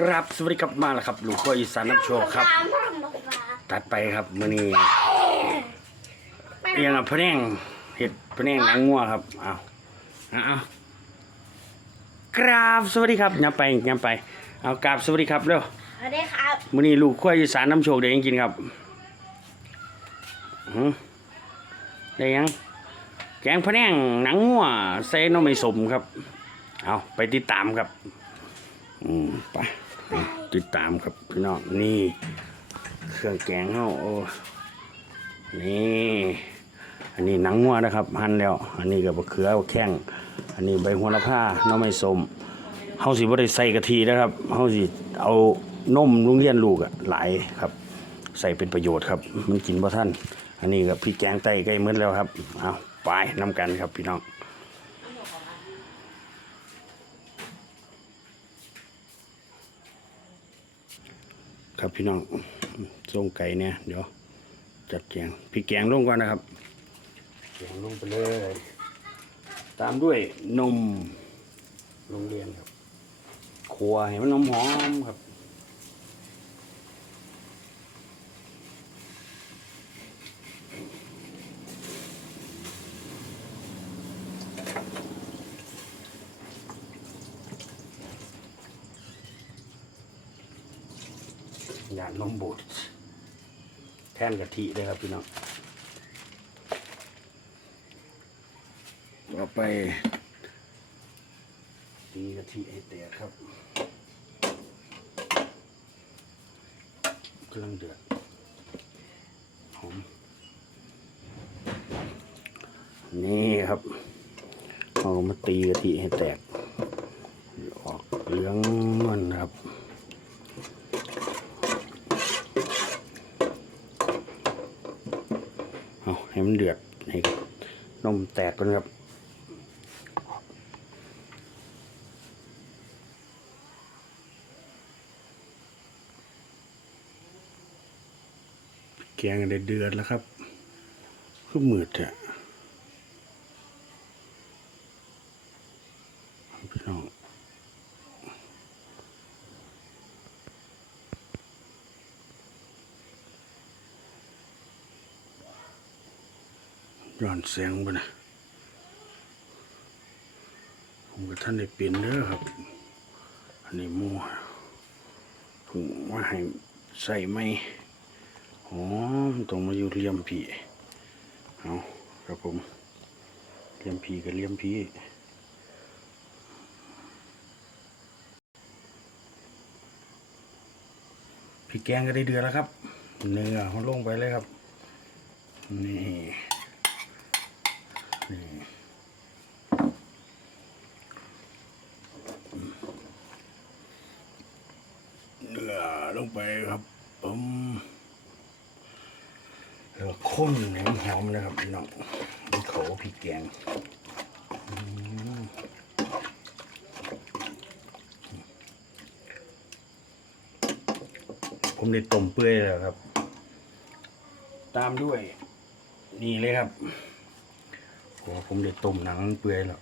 กราบสวัสดีครับมาแล้วครับลูกพ่ออีสานน้ำโชคครับ ตัดไปครับมื้อนี้เอียงอะพะแนงเห็ดพะแนงหนังงัวครับเอาเอาเอากราบสวัสดีครับย้ำไปย้ำไปเอากราบสวัสดีครับเร็วสวัสดีครับมื้อนี้ลูกพ่ออีสานน้ำโชคได้หยังกินครับหือได้หยังแกงพะแนงหนังงัวใส่หน้ำไม่สมครับ เอาไปติดตามครับอืมไป ติดตามครับพี่น้องนี่เครื่องแกงเฮาโอ้นี่อันนี้หนังงัวนะครับหั่นแล้ว อันนี้ก็บะเขือแข้งอันนี้ใบโหระพาน้ำไม้สมเฮาสิบ่ได้ใส่กะทินะครับเฮาสิเอานมโรงเรียนลูกอะหลายครับ ใส่เป็นประโยชน์ครับ มันกินบ่ทันอันนี้ก็พี่แกงไตใกล้มื้อแล้วครับเอาไปนํกันครับพี่น้อง ครับพี่น้องส่งไก่เนี่ยเดี๋ยวจัดแกงพี่แกงลงก่อนนะครับแกงลงไปเลย ตามด้วยนมโรงเรียนครับขัวให้มันนมหอมครับ ยาดนมบูดแทนกะทิเลยครับพี่น้องต่อไปตีกะทิให้แตกครับกำลังเดือดหอมนี่ครับเราก็มาตีกะทิให้แตก ออกเหลืองมันครับ เอาให้ มันเดือดให้นมแตกก่อนครับแกงได้เดือดแล้วครับคือมืดอะพี่น้อง ย้อนเสียงบ่นะผมกับท่านได้เปลี่ยนเด้อครับ อันนี้มูถุงว่าให้ใส่ไหมอ๋อตรงมาอยู่เลี่ยมผีเอาครับผมเลี่ยมผีกับเลี่ยมผีพริกแกงก็ได้เดือดแล้วครับ เนื้อเขาลงไปเลยครับ นี่ เนื้อลงไปครับผมแล้วข้นหอมหอมนะครับพี่น้องมีเขาพริกแกงผมได้ต้มเปื่อยแล้วครับ ตามด้วย นี่เลยครับ โอ้ผมได้ต้มหนังเปื่อยแล้ว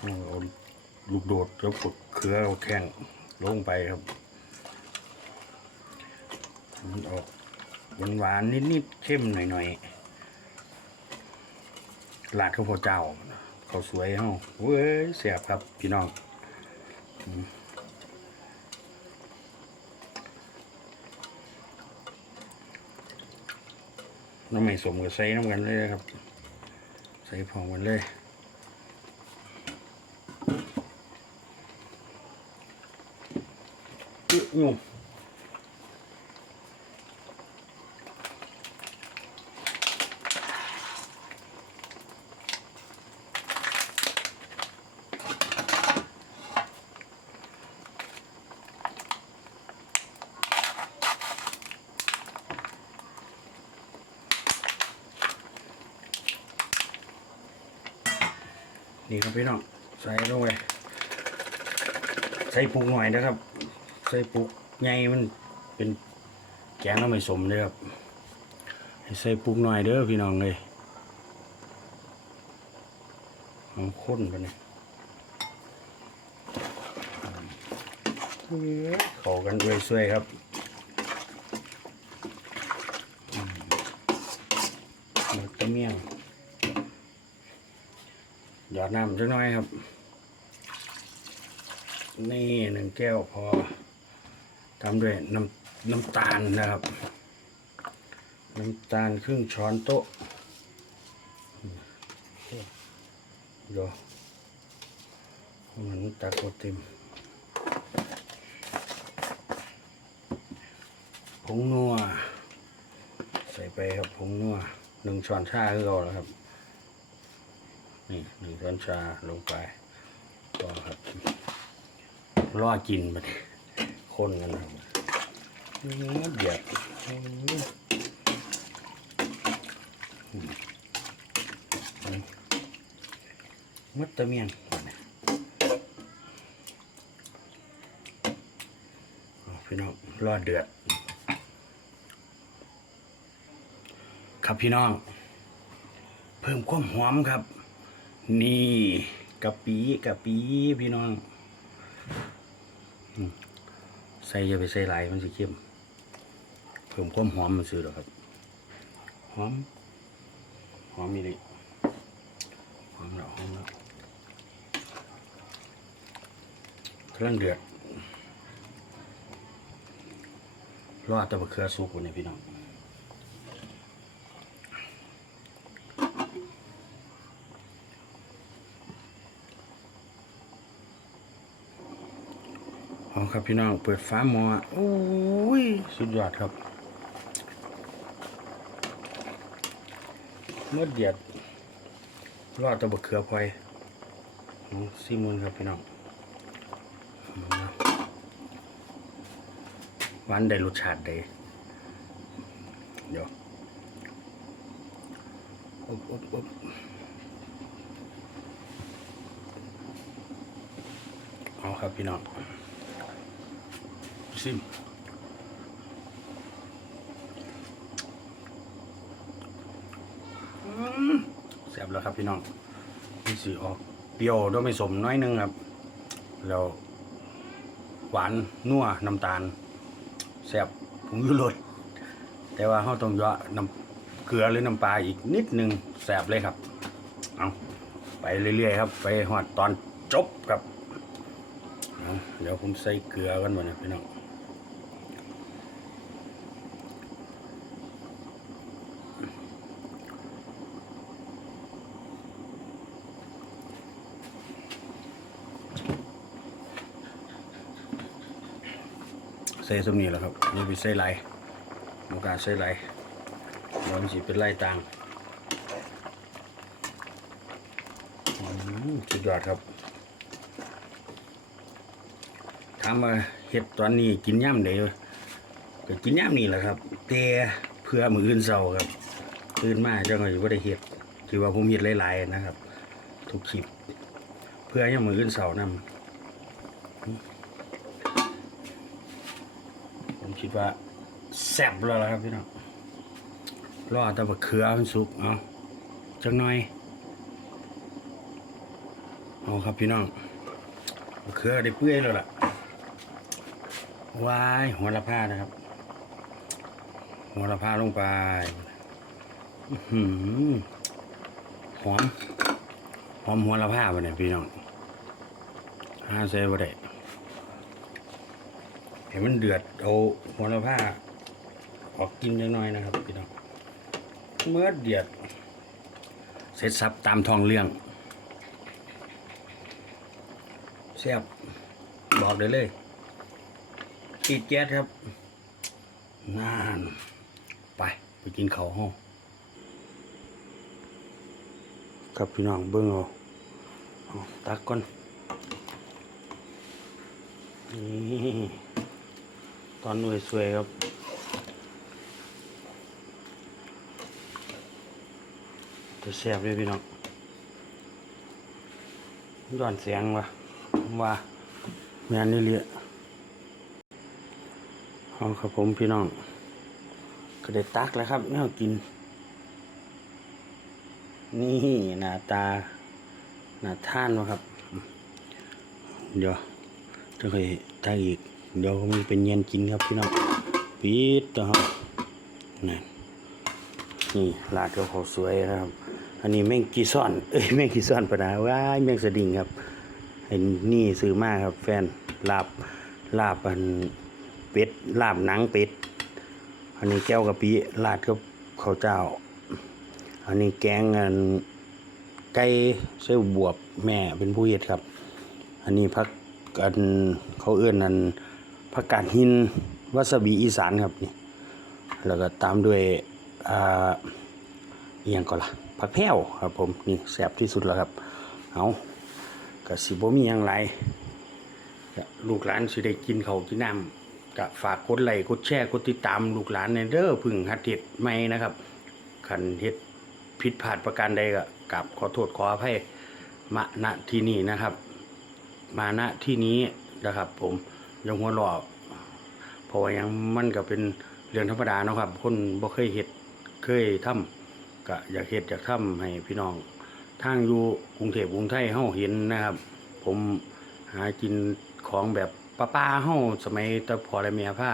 เอาลูกโดดแล้วกดเครือเอาแข้งลงไปครับ มันออกหวานหวานนิดๆเข้มหน่อยๆลาดข้าวโพดเจ้าเขาสวยเฮาเว้ยเสียบครับพี่น้องน้ำไม่สมกับใส่น้ำกันเลยนะครับ ใส่ผงมันเลยยุ่ง นี่ครับพี่น้องใส่ลงไปใส่ปุกหน่อยนะครับ ใส่ปุกใหญ่มันเป็นแกงน้ำไม่สมเลยครับให้ใส่ปุกหน่อยเด้อพี่น้องเลยเอาข้นไปเนี่ยเข้ากันด้วยสวยครับมหมดตะเมี่ยง หยอดน้ำจักหน่อยครับ นี่หนึ่งแก้วพอทำด้วยน้ำน้ำตาลนะครับ น้ำตาลครึ่งช้อนโต๊ะเดี๋ยวมันตักโอติมผงนัว ใส่ไปครับผงนัวหนึ่งช้อนชาคือเราแล้วครับ นี่หนึ่งช้อนชาลงไปก็ครับรอกินไปคนกันนะครับเดือดมัดตะเมียงพี่น้องรอเดือด ครับพี่น้อง เพิ่มความหอมครับ นี่กะปิกะปิพี่น้อง ใส่อย่าไปใส่ลายมันสิเข้มเพิ่มความหอมมันซื้อหรอครับ หอม หอมมีดิหอมแล้วหอมแล้วเครื่องเดือดรอดตะบะเขือสุกวันนี้พี่น้อง เอาครับพี่น้องเปิดฟ้าหมอโอ้ยสุดยอดครับเมื่อเดียดรอดแตะบะเขือพลอยเอาซีมุนครับพี่น้องเอานะหวานได้รสชาติได้เดี๋ยวอบอบอบเอาครับพี่น้อง ซิมแซ่บแล้วครับพี่น้องนี่สีออกเปรี้ยวด้วยไม่สมน้อยหนึงครับ แล้ว หวานนัวน้ำตาลแซ่บผงยูโรสแต่ว่าเราต้องเยอะน้ำเกลือหรือน้ำปลาอีกนิดนึงแซ่บเลยครับ เอาไปเรื่อยๆครับ ไปหอดตอนจบครับเอาเดี๋ยวผมใส่เกลือกันหมดนะพี่น้อง ใส่สำนีแหล้วครับนี่ไปใส่ไหลโอกาสใส่ไหลมันสิเป็นไหลต่างสุดยอดครับถามว่าเห็ดตอนนี้กินย่ำเดียวก็กินย่ำนี่แหละครับแต่เพื่อมืออื่นเศร้าครับตื่นมาเจ้าก็อยู่ว่าได้เห็ดคือว่าผมเห็ดหลายๆนะครับ ทุกคลิปเพื่อยังมืออื่นเศร้านำ ผม คิดว่าแซ่บแล้วละครับพี่น้องรอแต่ว่าเขือมันสุกเอาจังหน่อยเอาครับพี่น้องมะเขือได้เปื่อยแล้วล่ะวายหัวละผ้านะครับ หัวละผ้าลงไปหือหอมหอมหัวละผ้าไปเนี่ยพี่น้องห้าเซบ่ได้ ให้มันเดือดเอาหัวละผ้าออกกินน้อยๆนะครับพี่น้องเมื่อเดือด เสร็จสับตามทองเรื่องแซ่บบอกได้เลยปิดแก๊สครับนานไปไปกินเขาห้องครับพี่น้องเบิ้งอาเอาตักก่อนนี่ ตอนหน่วยสวยครับจะแซ่บเลยพี่น้องย้อนเสียงว่ะว่าแม่นนี่เลียเอาครับผมพี่น้อง ก็ได้ตักแล้วครับแนวกิน นี่หน้าตาหน้าท่านวะครับ เดี๋ยวจะเคยตักอีก เดี๋ยวมันเป็นเย็นกินครับพี่น้องปิดตัวครับนั่นนี่ลาดกับข้าวสวยนะครับ อันนี้แมงกีซ่อนเอ้ยแมงกีซ่อนปะนะว้ายแมงสะดิ่งครับเห็นนี่ซื้อมากครับ แฟนลาบลาบอันเป็ดลาบหนังเป็ดอันนี้แก้วกะปิลาดกับข้าวเจ้า อันนี้แกงอันไก่เส้บวบแม่เป็นผู้เฮ็ดครับ อันนี้พักกันเขาเอื้อนนัน ผักกาดหินวาซาบิอีสานครับนี่แล้วก็ตามด้วยอ่าอหยังก่อนล่ะผักแพ้วครับผมนี่แซ่บที่สุดแล้วครับเอาก็สิบ่มีหยังไรลูกหลานสิได้กินเขากินน้ำก็ฝากกดไลค์กดแชร์กดติดตามลูกหลานในเด้อพึ่งหัดเฮ็ดใหม่นะครับคันเฮ็ดผิดพลาดประการใดก็กราบขอโทษขออภัยมาณที่นี่นะครับ มาณที่นี้นะครับผม ยังหัวเรอบเพราะว่ายังมันก็เป็นเรื่องธรรมดานะครับ คนบ่เคยเฮ็ดเคยทำก็อยากเฮ็ดอยากทำให้พี่น้องทางอยู่กรุงเทพกรุงไทยเฮาเห็นนะครับ ผมหากินของแบบป้าๆเฮาสมัยตะพอและแม่ผ้า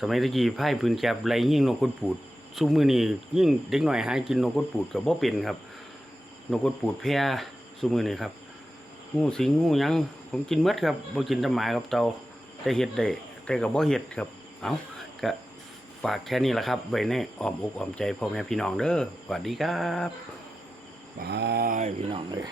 สมัยตะกี้ไพ่ปืนแก็บไรยิ่งนกกดปูดซุมือนี้ยิ่งเด็กหน่อยหากินนกกดปูดก็บ่เป็นครับ นกกดปูดแพร่ซุมือนี้ครับงูสิงงูยังผมกินหมดครับบ่กินแตหมากับเตา แต่เห็ดได้แต่กับบ่เห็ดครับ เอาก็ฝากแค่นี้แหละครับ ไว้ในอ้อมอกอ้อมใจพ่อแม่พี่น้องเด้อสวัสดีครับบายพี่น้องเลย